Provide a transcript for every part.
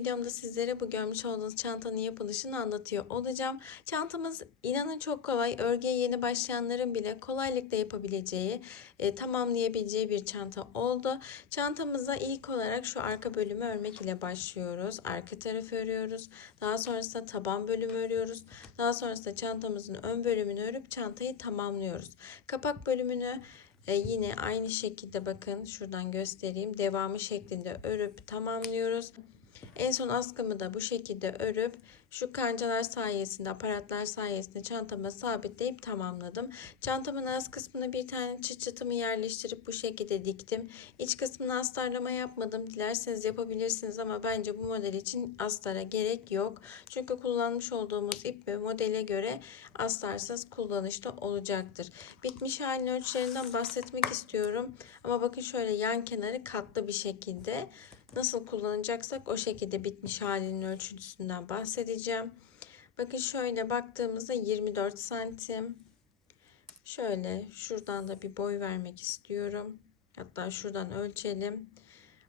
videomda sizlere bu görmüş olduğunuz çantanın yapılışını anlatıyor olacağım. Çantamız inanın çok kolay. Örgüye yeni başlayanların bile kolaylıkla yapabileceği, e, tamamlayabileceği bir çanta oldu. Çantamıza ilk olarak şu arka bölümü örmek ile başlıyoruz. Arka tarafı örüyoruz. Daha sonrasında taban bölümü örüyoruz. Daha sonrasında çantamızın ön bölümünü örüp çantayı tamamlıyoruz. Kapak bölümünü e, yine aynı şekilde bakın şuradan göstereyim. Devamı şeklinde örüp tamamlıyoruz. En son askımı da bu şekilde örüp şu kancalar sayesinde, aparatlar sayesinde çantama sabitleyip tamamladım. Çantamın az kısmına bir tane çıt çıtımı yerleştirip bu şekilde diktim. İç kısmına astarlama yapmadım. Dilerseniz yapabilirsiniz ama bence bu model için astara gerek yok. Çünkü kullanmış olduğumuz ip ve modele göre astarsız kullanışta olacaktır. Bitmiş halin ölçülerinden bahsetmek istiyorum. Ama bakın şöyle yan kenarı katlı bir şekilde nasıl kullanacaksak o şekilde bitmiş halinin ölçüsünden bahsedeceğim. Bakın şöyle baktığımızda 24 santim. Şöyle şuradan da bir boy vermek istiyorum. Hatta şuradan ölçelim.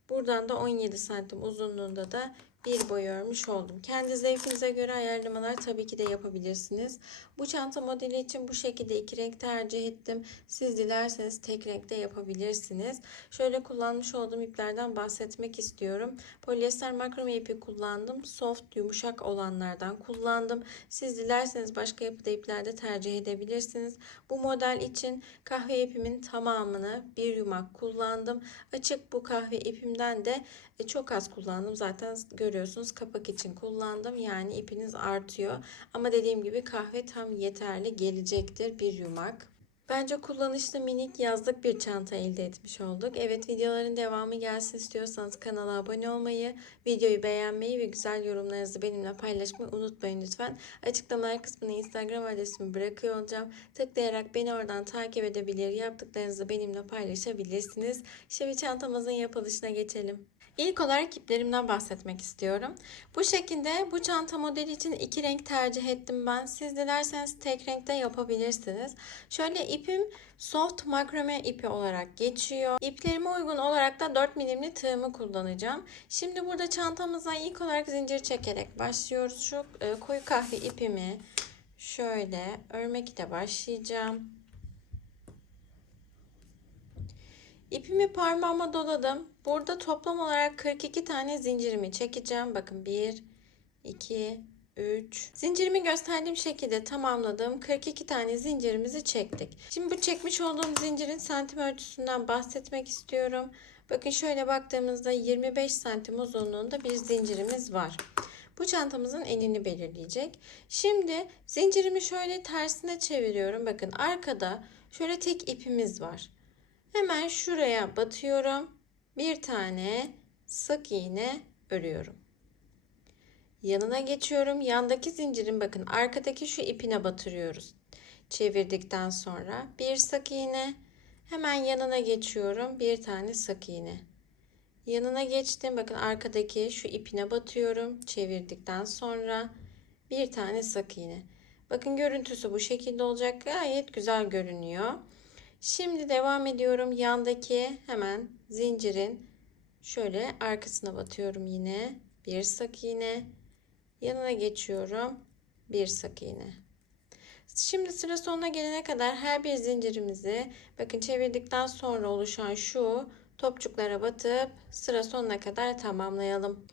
Buradan da 17 santim uzunluğunda da bir boy örmüş oldum. Kendi zevkinize göre ayarlamalar tabii ki de yapabilirsiniz. Bu çanta modeli için bu şekilde iki renk tercih ettim. Siz dilerseniz tek renkte yapabilirsiniz. Şöyle kullanmış olduğum iplerden bahsetmek istiyorum. Polyester makrome ipi kullandım. Soft, yumuşak olanlardan kullandım. Siz dilerseniz başka yapıda iplerde tercih edebilirsiniz. Bu model için kahve ipimin tamamını bir yumak kullandım. Açık bu kahve ipimden de e, çok az kullandım. Zaten görüyorsunuz kapak için kullandım. Yani ipiniz artıyor. Ama dediğim gibi kahve tam yeterli gelecektir bir yumak. Bence kullanışlı minik yazlık bir çanta elde etmiş olduk. Evet videoların devamı gelsin istiyorsanız kanala abone olmayı, videoyu beğenmeyi ve güzel yorumlarınızı benimle paylaşmayı unutmayın lütfen. Açıklamalar kısmına Instagram adresimi bırakıyor olacağım. Tıklayarak beni oradan takip edebilir, yaptıklarınızı benimle paylaşabilirsiniz. Şimdi çantamızın yapılışına geçelim. İlk olarak iplerimden bahsetmek istiyorum. Bu şekilde bu çanta modeli için iki renk tercih ettim ben. Siz dilerseniz tek renkte yapabilirsiniz. Şöyle ipim soft makrame ipi olarak geçiyor. İplerime uygun olarak da 4 milimli tığımı kullanacağım. Şimdi burada çantamıza ilk olarak zincir çekerek başlıyoruz. Şu e, koyu kahve ipimi şöyle örmek ile başlayacağım. İpimi parmağıma doladım. Burada toplam olarak 42 tane zincirimi çekeceğim. Bakın 1, 2, 3. Zincirimi gösterdiğim şekilde tamamladım. 42 tane zincirimizi çektik. Şimdi bu çekmiş olduğum zincirin santim ölçüsünden bahsetmek istiyorum. Bakın şöyle baktığımızda 25 santim uzunluğunda bir zincirimiz var. Bu çantamızın enini belirleyecek. Şimdi zincirimi şöyle tersine çeviriyorum. Bakın arkada şöyle tek ipimiz var. Hemen şuraya batıyorum. Bir tane sık iğne örüyorum. Yanına geçiyorum. Yandaki zincirin bakın arkadaki şu ipine batırıyoruz. Çevirdikten sonra bir sık iğne. Hemen yanına geçiyorum. Bir tane sık iğne. Yanına geçtim. Bakın arkadaki şu ipine batıyorum. Çevirdikten sonra bir tane sık iğne. Bakın görüntüsü bu şekilde olacak. Gayet güzel görünüyor. Şimdi devam ediyorum. Yandaki hemen zincirin şöyle arkasına batıyorum yine. Bir sık iğne. Yanına geçiyorum. Bir sık iğne. Şimdi sıra sonuna gelene kadar her bir zincirimizi bakın çevirdikten sonra oluşan şu topçuklara batıp sıra sonuna kadar tamamlayalım.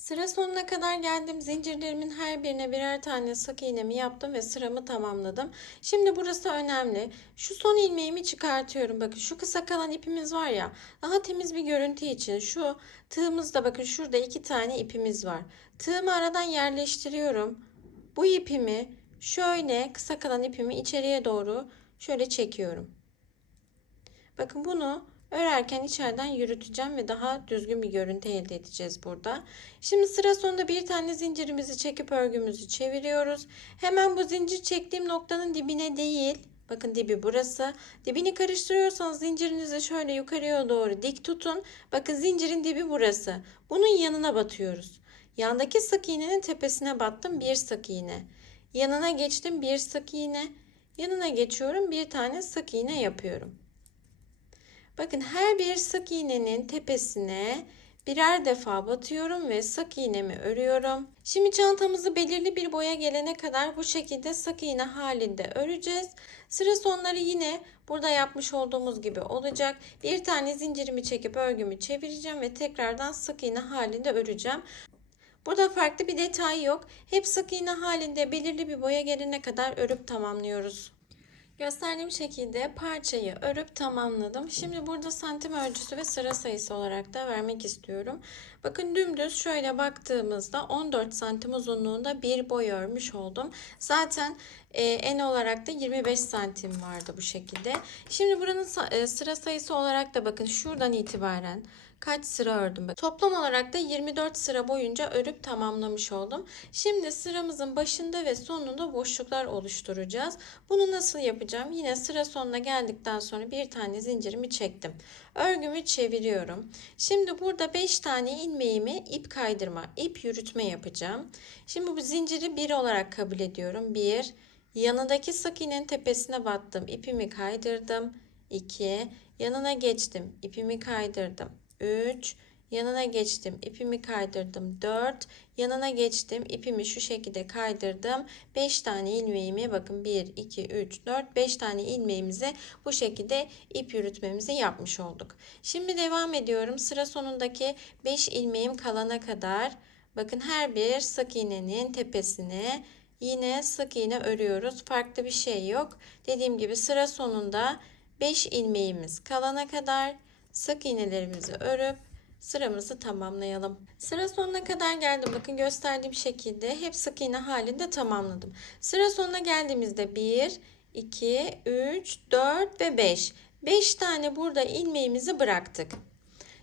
Sıra sonuna kadar geldim. Zincirlerimin her birine birer tane sık iğnemi yaptım ve sıramı tamamladım. Şimdi burası önemli. Şu son ilmeğimi çıkartıyorum. Bakın şu kısa kalan ipimiz var ya. Daha temiz bir görüntü için şu tığımızda bakın şurada iki tane ipimiz var. Tığımı aradan yerleştiriyorum. Bu ipimi şöyle kısa kalan ipimi içeriye doğru şöyle çekiyorum. Bakın bunu örerken içeriden yürüteceğim ve daha düzgün bir görüntü elde edeceğiz burada. Şimdi sıra sonunda bir tane zincirimizi çekip örgümüzü çeviriyoruz. Hemen bu zincir çektiğim noktanın dibine değil, bakın dibi burası. Dibini karıştırıyorsanız zincirinizi şöyle yukarıya doğru dik tutun. Bakın zincirin dibi burası. Bunun yanına batıyoruz. Yandaki sık iğnenin tepesine battım bir sık iğne. Yanına geçtim bir sık iğne. Yanına geçiyorum bir tane sık iğne yapıyorum. Bakın her bir sık iğnenin tepesine birer defa batıyorum ve sık iğnemi örüyorum. Şimdi çantamızı belirli bir boya gelene kadar bu şekilde sık iğne halinde öreceğiz. Sıra sonları yine burada yapmış olduğumuz gibi olacak. Bir tane zincirimi çekip örgümü çevireceğim ve tekrardan sık iğne halinde öreceğim. Burada farklı bir detay yok. Hep sık iğne halinde belirli bir boya gelene kadar örüp tamamlıyoruz. Gösterdiğim şekilde parçayı örüp tamamladım. Şimdi burada santim ölçüsü ve sıra sayısı olarak da vermek istiyorum. Bakın dümdüz şöyle baktığımızda 14 santim uzunluğunda bir boy örmüş oldum. Zaten e, en olarak da 25 santim vardı bu şekilde. Şimdi buranın e, sıra sayısı olarak da bakın şuradan itibaren kaç sıra ördüm. Toplam olarak da 24 sıra boyunca örüp tamamlamış oldum. Şimdi sıramızın başında ve sonunda boşluklar oluşturacağız. Bunu nasıl yapacağım? Yine sıra sonuna geldikten sonra bir tane zincirimi çektim. Örgümü çeviriyorum. Şimdi burada 5 tane ilmeğimi ip kaydırma, ip yürütme yapacağım. Şimdi bu zinciri 1 olarak kabul ediyorum. 1 Yanındaki sık iğnenin tepesine battım. ipimi kaydırdım. 2 Yanına geçtim. ipimi kaydırdım. 3 yanına geçtim ipimi kaydırdım 4 yanına geçtim ipimi şu şekilde kaydırdım. 5 tane ilmeğimi bakın 1 2 3 4 5 tane ilmeğimizi bu şekilde ip yürütmemizi yapmış olduk. Şimdi devam ediyorum. Sıra sonundaki 5 ilmeğim kalana kadar. Bakın her bir sık iğnenin tepesine yine sık iğne örüyoruz. Farklı bir şey yok. Dediğim gibi sıra sonunda 5 ilmeğimiz kalana kadar sık iğnelerimizi örüp sıramızı tamamlayalım. Sıra sonuna kadar geldim. Bakın gösterdiğim şekilde hep sık iğne halinde tamamladım. Sıra sonuna geldiğimizde 1, 2, 3, 4 ve 5. 5 tane burada ilmeğimizi bıraktık.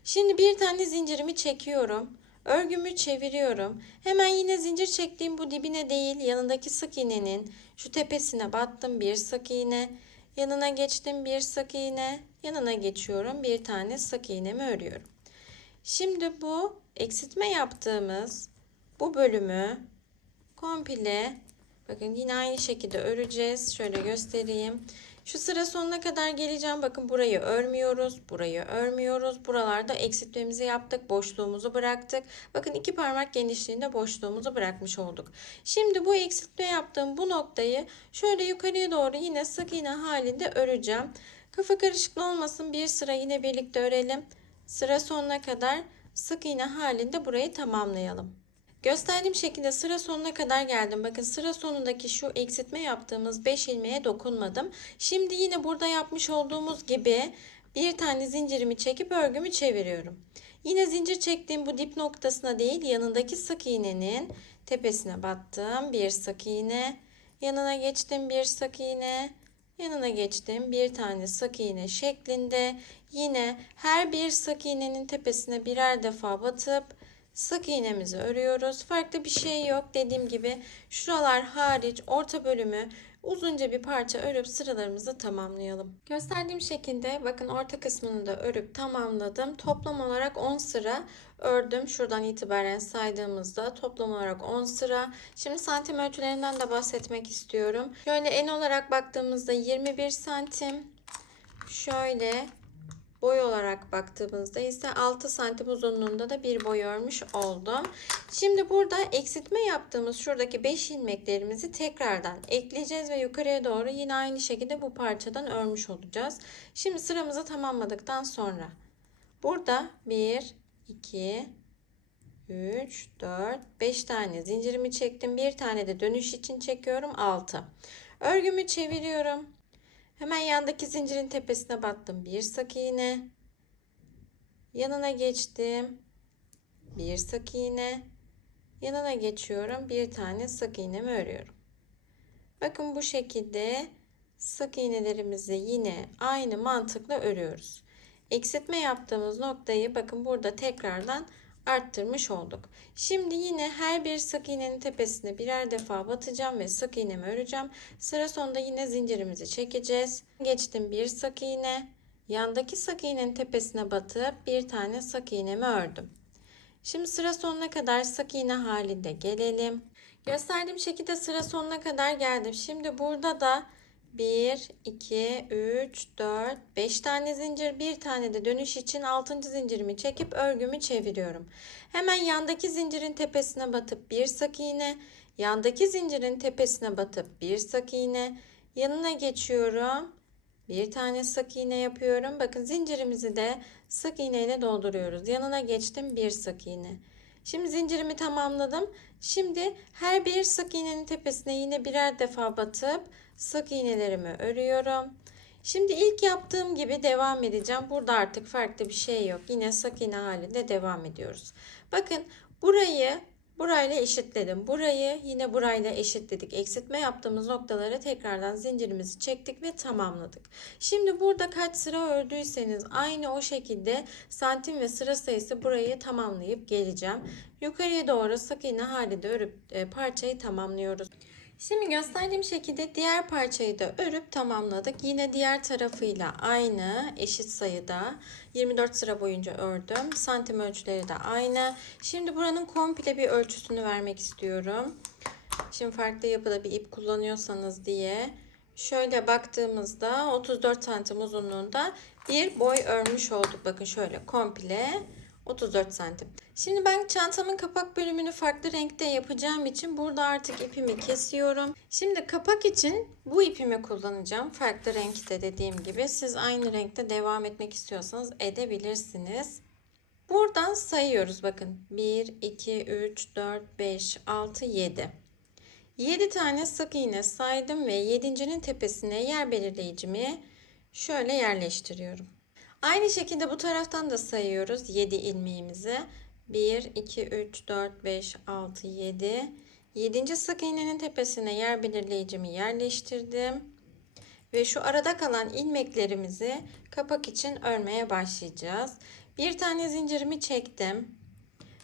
Şimdi bir tane zincirimi çekiyorum. Örgümü çeviriyorum. Hemen yine zincir çektiğim bu dibine değil yanındaki sık iğnenin şu tepesine battım bir sık iğne. Yanına geçtim bir sık iğne. Yanına geçiyorum. Bir tane sık iğnemi örüyorum. Şimdi bu eksiltme yaptığımız bu bölümü komple bakın yine aynı şekilde öreceğiz. Şöyle göstereyim. Şu sıra sonuna kadar geleceğim. Bakın burayı örmüyoruz. Burayı örmüyoruz. Buralarda eksiltmemizi yaptık. Boşluğumuzu bıraktık. Bakın iki parmak genişliğinde boşluğumuzu bırakmış olduk. Şimdi bu eksiltme yaptığım bu noktayı şöyle yukarıya doğru yine sık iğne halinde öreceğim. Kafa karışıklığı olmasın. Bir sıra yine birlikte örelim. Sıra sonuna kadar sık iğne halinde burayı tamamlayalım. Gösterdiğim şekilde sıra sonuna kadar geldim. Bakın sıra sonundaki şu eksiltme yaptığımız 5 ilmeğe dokunmadım. Şimdi yine burada yapmış olduğumuz gibi bir tane zincirimi çekip örgümü çeviriyorum. Yine zincir çektiğim bu dip noktasına değil yanındaki sık iğnenin tepesine battım. Bir sık iğne. Yanına geçtim bir sık iğne. Yanına geçtim bir tane sık iğne şeklinde. Yine her bir sık iğnenin tepesine birer defa batıp sık iğnemizi örüyoruz. Farklı bir şey yok. Dediğim gibi şuralar hariç orta bölümü uzunca bir parça örüp sıralarımızı tamamlayalım. Gösterdiğim şekilde bakın orta kısmını da örüp tamamladım. Toplam olarak 10 sıra ördüm. Şuradan itibaren saydığımızda toplam olarak 10 sıra. Şimdi santim ölçülerinden de bahsetmek istiyorum. Şöyle en olarak baktığımızda 21 santim. Şöyle boy olarak baktığımızda ise 6 santim uzunluğunda da bir boy örmüş oldum. Şimdi burada eksiltme yaptığımız şuradaki 5 ilmeklerimizi tekrardan ekleyeceğiz ve yukarıya doğru yine aynı şekilde bu parçadan örmüş olacağız. Şimdi sıramızı tamamladıktan sonra burada 1 2 3 4 5 tane zincirimi çektim. Bir tane de dönüş için çekiyorum 6. Örgümü çeviriyorum. Hemen yandaki zincirin tepesine battım. Bir sık iğne. Yanına geçtim. Bir sık iğne. Yanına geçiyorum. Bir tane sık iğnemi örüyorum. Bakın bu şekilde sık iğnelerimizi yine aynı mantıkla örüyoruz. Eksiltme yaptığımız noktayı bakın burada tekrardan arttırmış olduk. Şimdi yine her bir sık iğnenin tepesine birer defa batacağım ve sık iğnemi öreceğim. Sıra sonunda yine zincirimizi çekeceğiz. Geçtim bir sık iğne. Yandaki sık iğnenin tepesine batıp bir tane sık iğnemi ördüm. Şimdi sıra sonuna kadar sık iğne halinde gelelim. Gösterdiğim şekilde sıra sonuna kadar geldim. Şimdi burada da 1, 2, 3, 4, 5 tane zincir, bir tane de dönüş için 6. zincirimi çekip örgümü çeviriyorum. Hemen yandaki zincirin tepesine batıp bir sık iğne, yandaki zincirin tepesine batıp bir sık iğne, yanına geçiyorum. Bir tane sık iğne yapıyorum. Bakın zincirimizi de sık iğne ile dolduruyoruz. Yanına geçtim bir sık iğne. Şimdi zincirimi tamamladım. Şimdi her bir sık iğnenin tepesine yine birer defa batıp sık iğnelerimi örüyorum. Şimdi ilk yaptığım gibi devam edeceğim. Burada artık farklı bir şey yok. Yine sık iğne halinde devam ediyoruz. Bakın burayı burayla eşitledim. Burayı yine burayla eşitledik. Eksiltme yaptığımız noktaları tekrardan zincirimizi çektik ve tamamladık. Şimdi burada kaç sıra ördüyseniz aynı o şekilde santim ve sıra sayısı burayı tamamlayıp geleceğim. Yukarıya doğru sık iğne halinde örüp e, parçayı tamamlıyoruz. Şimdi gösterdiğim şekilde diğer parçayı da örüp tamamladık. Yine diğer tarafıyla aynı eşit sayıda 24 sıra boyunca ördüm. Santim ölçüleri de aynı. Şimdi buranın komple bir ölçüsünü vermek istiyorum. Şimdi farklı yapıda bir ip kullanıyorsanız diye şöyle baktığımızda 34 santim uzunluğunda bir boy örmüş olduk. Bakın şöyle komple 34 santim. Şimdi ben çantamın kapak bölümünü farklı renkte yapacağım için burada artık ipimi kesiyorum. Şimdi kapak için bu ipimi kullanacağım. Farklı renkte dediğim gibi. Siz aynı renkte devam etmek istiyorsanız edebilirsiniz. Buradan sayıyoruz bakın. 1, 2, 3, 4, 5, 6, 7. 7 tane sık iğne saydım ve 7.'nin tepesine yer belirleyicimi şöyle yerleştiriyorum. Aynı şekilde bu taraftan da sayıyoruz 7 ilmeğimizi. 1, 2, 3, 4, 5, 6, 7. 7. sık iğnenin tepesine yer belirleyicimi yerleştirdim. Ve şu arada kalan ilmeklerimizi kapak için örmeye başlayacağız. Bir tane zincirimi çektim.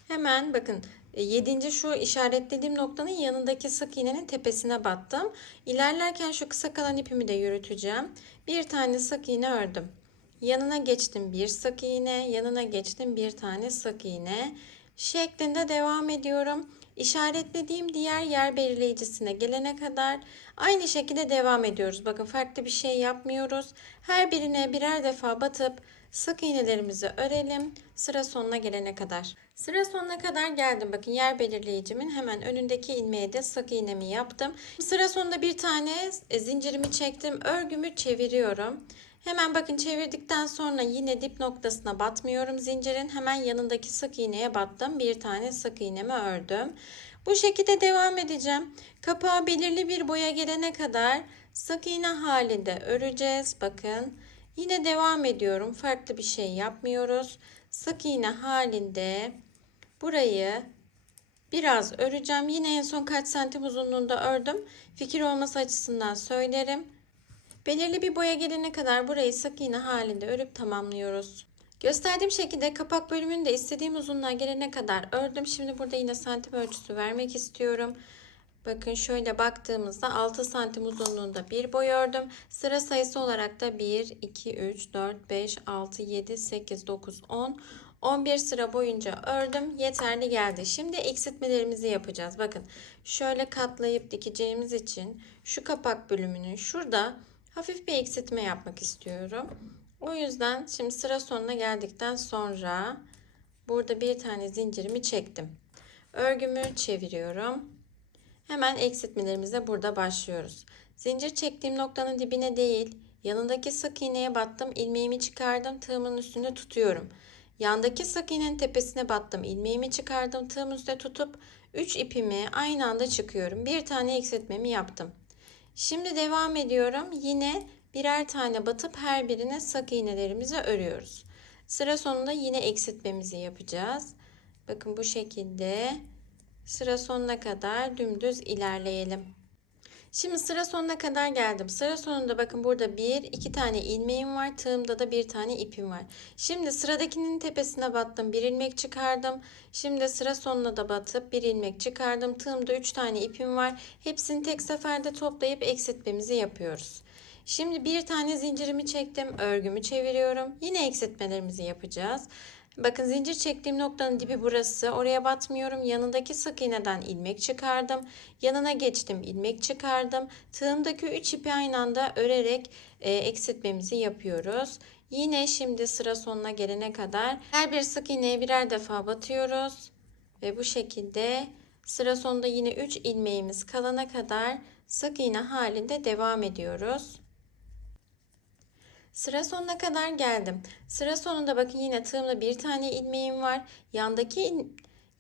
Hemen bakın 7. şu işaretlediğim noktanın yanındaki sık iğnenin tepesine battım. İlerlerken şu kısa kalan ipimi de yürüteceğim. Bir tane sık iğne ördüm. Yanına geçtim bir sık iğne, yanına geçtim bir tane sık iğne şeklinde devam ediyorum. İşaretlediğim diğer yer belirleyicisine gelene kadar aynı şekilde devam ediyoruz. Bakın farklı bir şey yapmıyoruz. Her birine birer defa batıp sık iğnelerimizi örelim sıra sonuna gelene kadar. Sıra sonuna kadar geldim. Bakın yer belirleyicimin hemen önündeki ilmeğe de sık iğnemi yaptım. Sıra sonunda bir tane zincirimi çektim. Örgümü çeviriyorum. Hemen bakın çevirdikten sonra yine dip noktasına batmıyorum zincirin. Hemen yanındaki sık iğneye battım. Bir tane sık iğnemi ördüm. Bu şekilde devam edeceğim. Kapağı belirli bir boya gelene kadar sık iğne halinde öreceğiz. Bakın yine devam ediyorum. Farklı bir şey yapmıyoruz. Sık iğne halinde burayı biraz öreceğim. Yine en son kaç santim uzunluğunda ördüm. Fikir olması açısından söylerim. Belirli bir boya gelene kadar burayı sık iğne halinde örüp tamamlıyoruz. Gösterdiğim şekilde kapak bölümünü de istediğim uzunluğa gelene kadar ördüm. Şimdi burada yine santim ölçüsü vermek istiyorum. Bakın şöyle baktığımızda 6 santim uzunluğunda bir boy ördüm. Sıra sayısı olarak da 1, 2, 3, 4, 5, 6, 7, 8, 9, 10, 11 sıra boyunca ördüm. Yeterli geldi. Şimdi eksiltmelerimizi yapacağız. Bakın şöyle katlayıp dikeceğimiz için şu kapak bölümünün şurada hafif bir eksiltme yapmak istiyorum. O yüzden şimdi sıra sonuna geldikten sonra burada bir tane zincirimi çektim. Örgümü çeviriyorum. Hemen eksiltmelerimize burada başlıyoruz. Zincir çektiğim noktanın dibine değil, yanındaki sık iğneye battım, ilmeğimi çıkardım, tığımın üstünde tutuyorum. Yandaki sık iğnenin tepesine battım, ilmeğimi çıkardım, tığımın üstünde tutup 3 ipimi aynı anda çıkıyorum. Bir tane eksiltmemi yaptım. Şimdi devam ediyorum. Yine birer tane batıp her birine sık iğnelerimizi örüyoruz. Sıra sonunda yine eksiltmemizi yapacağız. Bakın bu şekilde sıra sonuna kadar dümdüz ilerleyelim. Şimdi sıra sonuna kadar geldim. Sıra sonunda bakın burada bir, iki tane ilmeğim var. Tığımda da bir tane ipim var. Şimdi sıradakinin tepesine battım. Bir ilmek çıkardım. Şimdi sıra sonuna da batıp bir ilmek çıkardım. Tığımda üç tane ipim var. Hepsini tek seferde toplayıp eksiltmemizi yapıyoruz. Şimdi bir tane zincirimi çektim. Örgümü çeviriyorum. Yine eksiltmelerimizi yapacağız. Bakın zincir çektiğim noktanın dibi burası. Oraya batmıyorum. Yanındaki sık iğneden ilmek çıkardım. Yanına geçtim. ilmek çıkardım. Tığımdaki 3 ipi aynı anda örerek e, eksiltmemizi yapıyoruz. Yine şimdi sıra sonuna gelene kadar her bir sık iğneye birer defa batıyoruz. Ve bu şekilde sıra sonunda yine 3 ilmeğimiz kalana kadar sık iğne halinde devam ediyoruz. Sıra sonuna kadar geldim. Sıra sonunda bakın yine tığımda bir tane ilmeğim var. Yandaki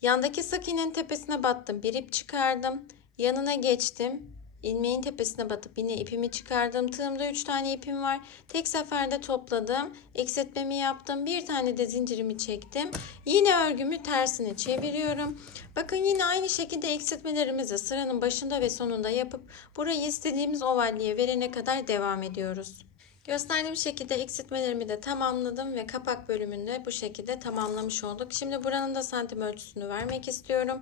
yandaki sık iğnenin tepesine battım. Bir ip çıkardım. Yanına geçtim. İlmeğin tepesine batıp yine ipimi çıkardım. Tığımda 3 tane ipim var. Tek seferde topladım. Eksiltmemi yaptım. Bir tane de zincirimi çektim. Yine örgümü tersine çeviriyorum. Bakın yine aynı şekilde eksiltmelerimizi sıranın başında ve sonunda yapıp burayı istediğimiz ovalliğe verene kadar devam ediyoruz. Gösterdiğim şekilde eksiltmelerimi de tamamladım ve kapak bölümünde bu şekilde tamamlamış olduk. Şimdi buranın da santim ölçüsünü vermek istiyorum.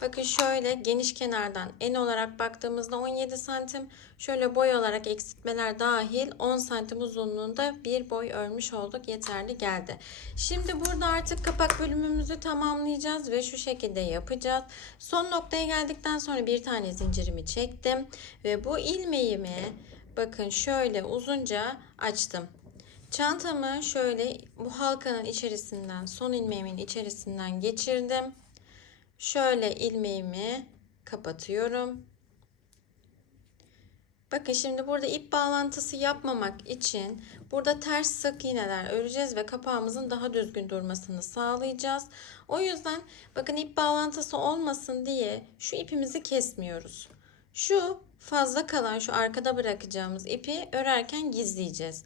Bakın şöyle geniş kenardan en olarak baktığımızda 17 santim. Şöyle boy olarak eksiltmeler dahil 10 santim uzunluğunda bir boy örmüş olduk. Yeterli geldi. Şimdi burada artık kapak bölümümüzü tamamlayacağız ve şu şekilde yapacağız. Son noktaya geldikten sonra bir tane zincirimi çektim ve bu ilmeğimi bakın şöyle uzunca açtım. Çantamı şöyle bu halkanın içerisinden son ilmeğimin içerisinden geçirdim. Şöyle ilmeğimi kapatıyorum. Bakın şimdi burada ip bağlantısı yapmamak için burada ters sık iğneler öreceğiz ve kapağımızın daha düzgün durmasını sağlayacağız. O yüzden bakın ip bağlantısı olmasın diye şu ipimizi kesmiyoruz. Şu fazla kalan şu arkada bırakacağımız ipi örerken gizleyeceğiz.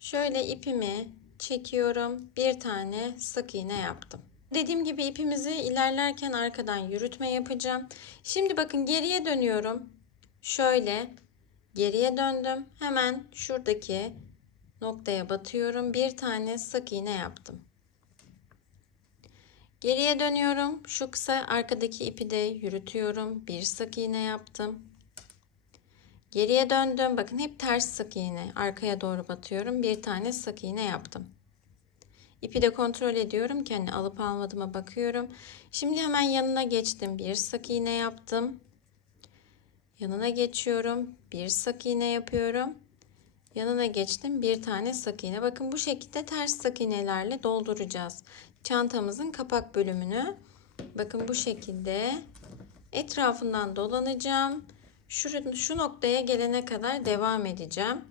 Şöyle ipimi çekiyorum. Bir tane sık iğne yaptım. Dediğim gibi ipimizi ilerlerken arkadan yürütme yapacağım. Şimdi bakın geriye dönüyorum. Şöyle geriye döndüm. Hemen şuradaki noktaya batıyorum. Bir tane sık iğne yaptım. Geriye dönüyorum. Şu kısa arkadaki ipi de yürütüyorum. Bir sık iğne yaptım. Geriye döndüm. Bakın hep ters sık iğne. Arkaya doğru batıyorum. Bir tane sık iğne yaptım. İpi de kontrol ediyorum ki hani alıp almadığıma bakıyorum. Şimdi hemen yanına geçtim. Bir sık iğne yaptım. Yanına geçiyorum. Bir sık iğne yapıyorum. Yanına geçtim. Bir tane sık iğne. Bakın bu şekilde ters sık iğnelerle dolduracağız. Çantamızın kapak bölümünü. Bakın bu şekilde etrafından dolanacağım. Şu, şu noktaya gelene kadar devam edeceğim.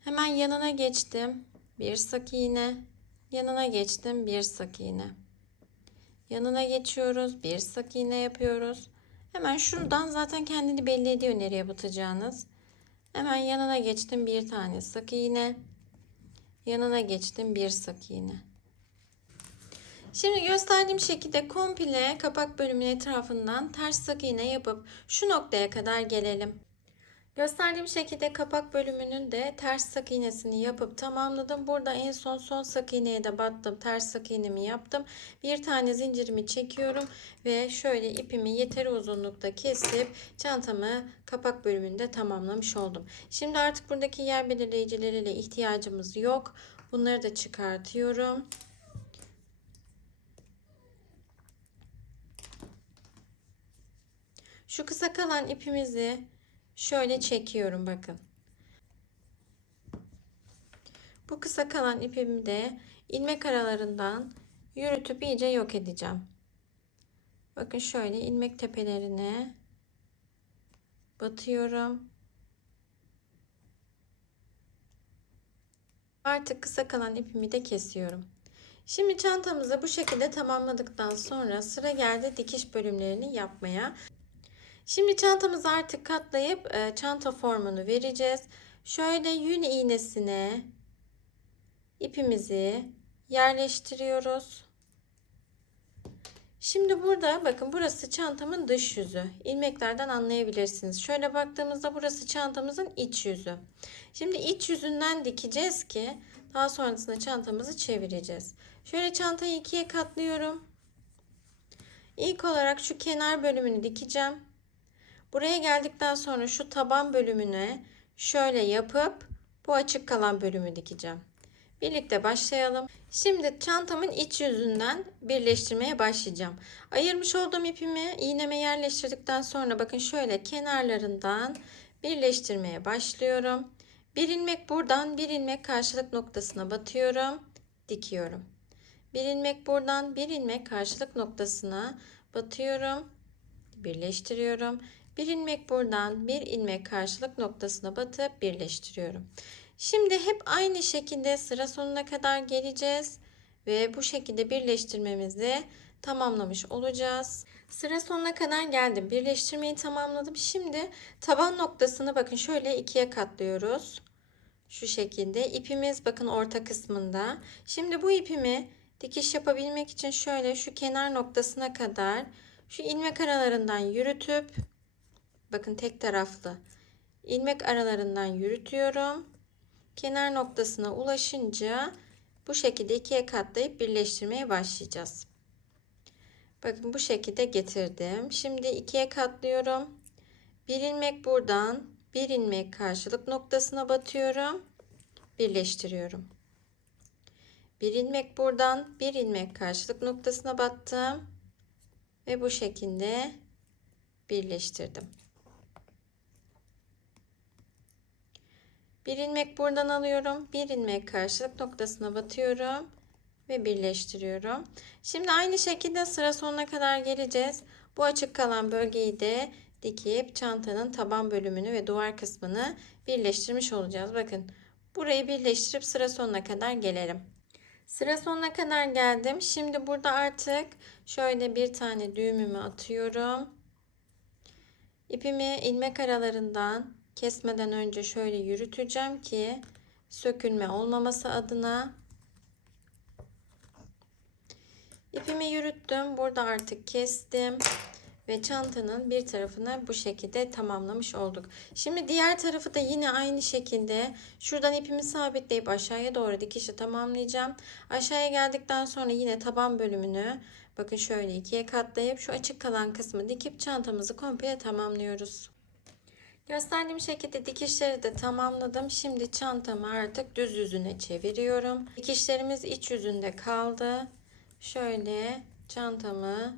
Hemen yanına geçtim. Bir sık iğne. Yanına geçtim. Bir sık iğne. Yanına geçiyoruz. Bir sık iğne yapıyoruz. Hemen şuradan zaten kendini belli ediyor nereye batacağınız. Hemen yanına geçtim. Bir tane sık iğne. Yanına geçtim. Bir sık iğne. Şimdi gösterdiğim şekilde komple kapak bölümünün etrafından ters sık iğne yapıp şu noktaya kadar gelelim. Gösterdiğim şekilde kapak bölümünün de ters sık iğnesini yapıp tamamladım. Burada en son son sık iğneye de battım. Ters sık iğnemi yaptım. Bir tane zincirimi çekiyorum ve şöyle ipimi yeteri uzunlukta kesip çantamı kapak bölümünde tamamlamış oldum. Şimdi artık buradaki yer belirleyicileriyle ihtiyacımız yok. Bunları da çıkartıyorum. Şu kısa kalan ipimizi şöyle çekiyorum bakın. Bu kısa kalan ipimi de ilmek aralarından yürütüp iyice yok edeceğim. Bakın şöyle ilmek tepelerine batıyorum. Artık kısa kalan ipimi de kesiyorum. Şimdi çantamızı bu şekilde tamamladıktan sonra sıra geldi dikiş bölümlerini yapmaya. Şimdi çantamızı artık katlayıp e, çanta formunu vereceğiz. Şöyle yün iğnesine ipimizi yerleştiriyoruz. Şimdi burada bakın burası çantamın dış yüzü. İlmeklerden anlayabilirsiniz. Şöyle baktığımızda burası çantamızın iç yüzü. Şimdi iç yüzünden dikeceğiz ki daha sonrasında çantamızı çevireceğiz. Şöyle çantayı ikiye katlıyorum. İlk olarak şu kenar bölümünü dikeceğim. Buraya geldikten sonra şu taban bölümüne şöyle yapıp bu açık kalan bölümü dikeceğim. Birlikte başlayalım. Şimdi çantamın iç yüzünden birleştirmeye başlayacağım. Ayırmış olduğum ipimi iğneme yerleştirdikten sonra bakın şöyle kenarlarından birleştirmeye başlıyorum. Bir ilmek buradan bir ilmek karşılık noktasına batıyorum. Dikiyorum. Bir ilmek buradan bir ilmek karşılık noktasına batıyorum. Birleştiriyorum. Bir ilmek buradan bir ilmek karşılık noktasına batıp birleştiriyorum. Şimdi hep aynı şekilde sıra sonuna kadar geleceğiz ve bu şekilde birleştirmemizi tamamlamış olacağız. Sıra sonuna kadar geldim. Birleştirmeyi tamamladım. Şimdi taban noktasını bakın şöyle ikiye katlıyoruz. Şu şekilde ipimiz bakın orta kısmında. Şimdi bu ipimi dikiş yapabilmek için şöyle şu kenar noktasına kadar şu ilmek aralarından yürütüp bakın tek taraflı ilmek aralarından yürütüyorum. Kenar noktasına ulaşınca bu şekilde ikiye katlayıp birleştirmeye başlayacağız. Bakın bu şekilde getirdim. Şimdi ikiye katlıyorum. Bir ilmek buradan, bir ilmek karşılık noktasına batıyorum. Birleştiriyorum. Bir ilmek buradan, bir ilmek karşılık noktasına battım. Ve bu şekilde birleştirdim. Bir ilmek buradan alıyorum. Bir ilmek karşılık noktasına batıyorum ve birleştiriyorum. Şimdi aynı şekilde sıra sonuna kadar geleceğiz. Bu açık kalan bölgeyi de dikip çantanın taban bölümünü ve duvar kısmını birleştirmiş olacağız. Bakın burayı birleştirip sıra sonuna kadar gelelim. Sıra sonuna kadar geldim. Şimdi burada artık şöyle bir tane düğümümü atıyorum. İpimi ilmek aralarından kesmeden önce şöyle yürüteceğim ki sökülme olmaması adına. İpimi yürüttüm. Burada artık kestim. Ve çantanın bir tarafını bu şekilde tamamlamış olduk. Şimdi diğer tarafı da yine aynı şekilde şuradan ipimi sabitleyip aşağıya doğru dikişi tamamlayacağım. Aşağıya geldikten sonra yine taban bölümünü bakın şöyle ikiye katlayıp şu açık kalan kısmı dikip çantamızı komple tamamlıyoruz. Gösterdiğim şekilde dikişleri de tamamladım. Şimdi çantamı artık düz yüzüne çeviriyorum. Dikişlerimiz iç yüzünde kaldı. Şöyle çantamı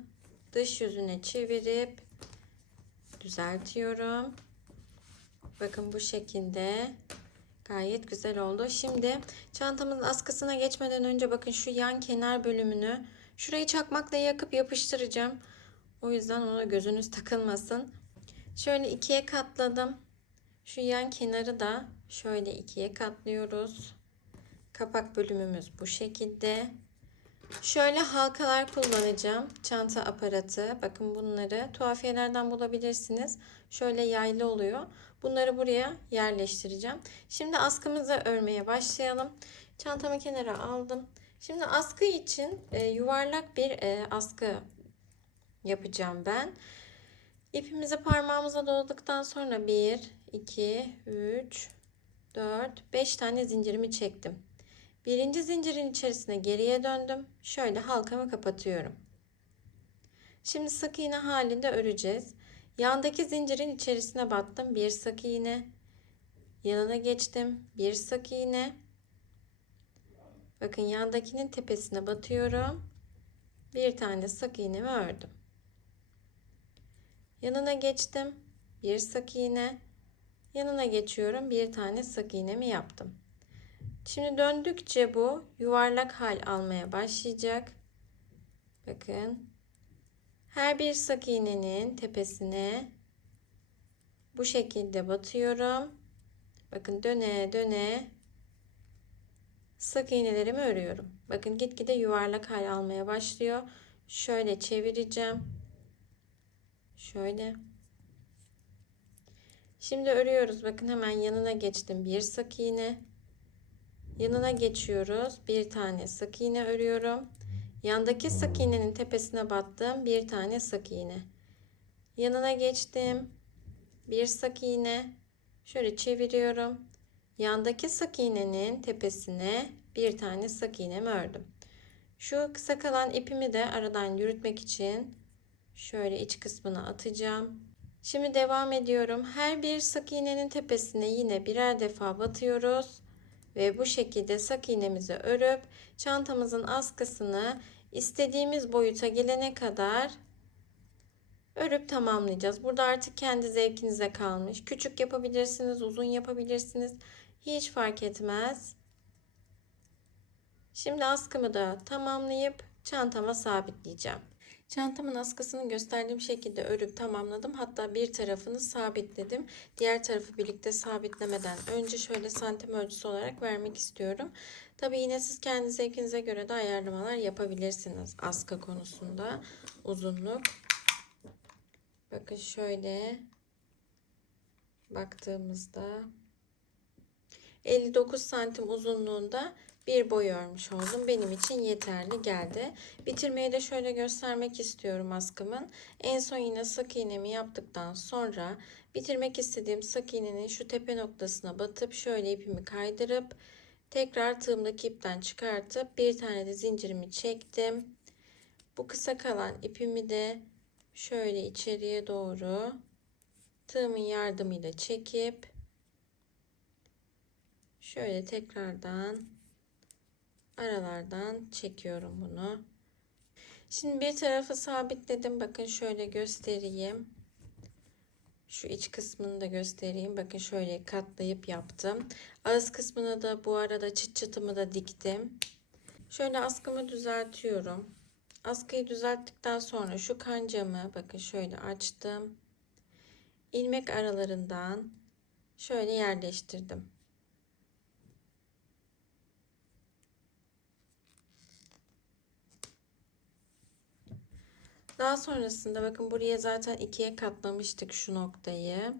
dış yüzüne çevirip düzeltiyorum. Bakın bu şekilde gayet güzel oldu. Şimdi çantamızın askısına geçmeden önce bakın şu yan kenar bölümünü şurayı çakmakla yakıp yapıştıracağım. O yüzden ona gözünüz takılmasın. Şöyle ikiye katladım. Şu yan kenarı da şöyle ikiye katlıyoruz. Kapak bölümümüz bu şekilde. Şöyle halkalar kullanacağım. Çanta aparatı. Bakın bunları tuhafiyelerden bulabilirsiniz. Şöyle yaylı oluyor. Bunları buraya yerleştireceğim. Şimdi askımızı örmeye başlayalım. Çantamı kenara aldım. Şimdi askı için e, yuvarlak bir e, askı yapacağım ben. İpimizi parmağımıza doladıktan sonra 1, 2, 3, 4, 5 tane zincirimi çektim. Birinci zincirin içerisine geriye döndüm. Şöyle halkamı kapatıyorum. Şimdi sık iğne halinde öreceğiz. Yandaki zincirin içerisine battım. Bir sık iğne. Yanına geçtim. Bir sık iğne. Bakın yandakinin tepesine batıyorum. Bir tane sık iğnemi ördüm. Yanına geçtim. Bir sık iğne. Yanına geçiyorum. Bir tane sık iğnemi yaptım. Şimdi döndükçe bu yuvarlak hal almaya başlayacak. Bakın. Her bir sık iğnenin tepesine bu şekilde batıyorum. Bakın döne döne sık iğnelerimi örüyorum. Bakın gitgide yuvarlak hal almaya başlıyor. Şöyle çevireceğim. Şöyle. Şimdi örüyoruz. Bakın hemen yanına geçtim. Bir sık iğne. Yanına geçiyoruz. Bir tane sık iğne örüyorum. Yandaki sık iğnenin tepesine battım. Bir tane sık iğne. Yanına geçtim. Bir sık iğne. Şöyle çeviriyorum. Yandaki sık iğnenin tepesine bir tane sık iğnemi ördüm. Şu kısa kalan ipimi de aradan yürütmek için şöyle iç kısmına atacağım. Şimdi devam ediyorum. Her bir sık iğnenin tepesine yine birer defa batıyoruz Ve bu şekilde sık iğnemizi örüp çantamızın askısını istediğimiz boyuta gelene kadar örüp tamamlayacağız. Burada artık kendi zevkinize kalmış. Küçük yapabilirsiniz, uzun yapabilirsiniz. Hiç fark etmez. Şimdi askımı da tamamlayıp çantama sabitleyeceğim. Çantamın askısını gösterdiğim şekilde örüp tamamladım. Hatta bir tarafını sabitledim. Diğer tarafı birlikte sabitlemeden önce şöyle santim ölçüsü olarak vermek istiyorum. Tabi yine siz kendi zevkinize göre de ayarlamalar yapabilirsiniz askı konusunda. Uzunluk. Bakın şöyle baktığımızda 59 santim uzunluğunda bir boy örmüş oldum. Benim için yeterli geldi. Bitirmeyi de şöyle göstermek istiyorum askımın. En son yine sık iğnemi yaptıktan sonra bitirmek istediğim sık iğnenin şu tepe noktasına batıp şöyle ipimi kaydırıp tekrar tığımdaki ipten çıkartıp bir tane de zincirimi çektim. Bu kısa kalan ipimi de şöyle içeriye doğru tığımın yardımıyla çekip şöyle tekrardan aralardan çekiyorum bunu. Şimdi bir tarafı sabitledim. Bakın şöyle göstereyim. Şu iç kısmını da göstereyim. Bakın şöyle katlayıp yaptım. Ağız kısmına da bu arada çıt çıtımı da diktim. Şöyle askımı düzeltiyorum. Askıyı düzelttikten sonra şu kancamı bakın şöyle açtım. ilmek aralarından şöyle yerleştirdim. Daha sonrasında bakın buraya zaten ikiye katlamıştık şu noktayı.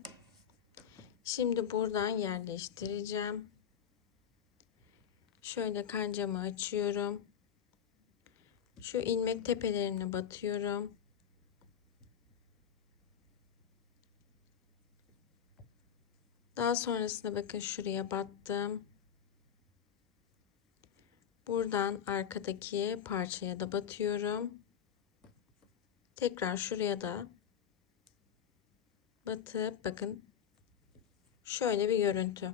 Şimdi buradan yerleştireceğim. Şöyle kancamı açıyorum. Şu ilmek tepelerine batıyorum. Daha sonrasında bakın şuraya battım. Buradan arkadaki parçaya da batıyorum. Tekrar şuraya da batıp bakın şöyle bir görüntü.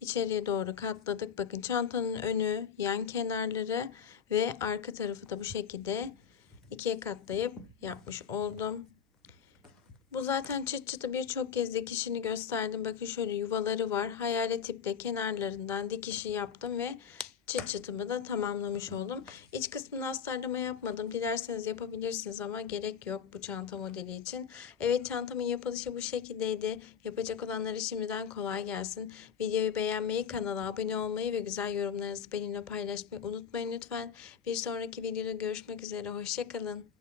İçeriye doğru katladık. Bakın çantanın önü, yan kenarları ve arka tarafı da bu şekilde ikiye katlayıp yapmış oldum. Bu zaten çıt çıtı birçok kez dikişini gösterdim. Bakın şöyle yuvaları var. Hayalet iple kenarlarından dikişi yaptım ve çıt çıtımı da tamamlamış oldum. İç kısmını astarlama yapmadım. Dilerseniz yapabilirsiniz ama gerek yok bu çanta modeli için. Evet çantamın yapılışı bu şekildeydi. Yapacak olanlara şimdiden kolay gelsin. Videoyu beğenmeyi, kanala abone olmayı ve güzel yorumlarınızı benimle paylaşmayı unutmayın lütfen. Bir sonraki videoda görüşmek üzere. Hoşçakalın.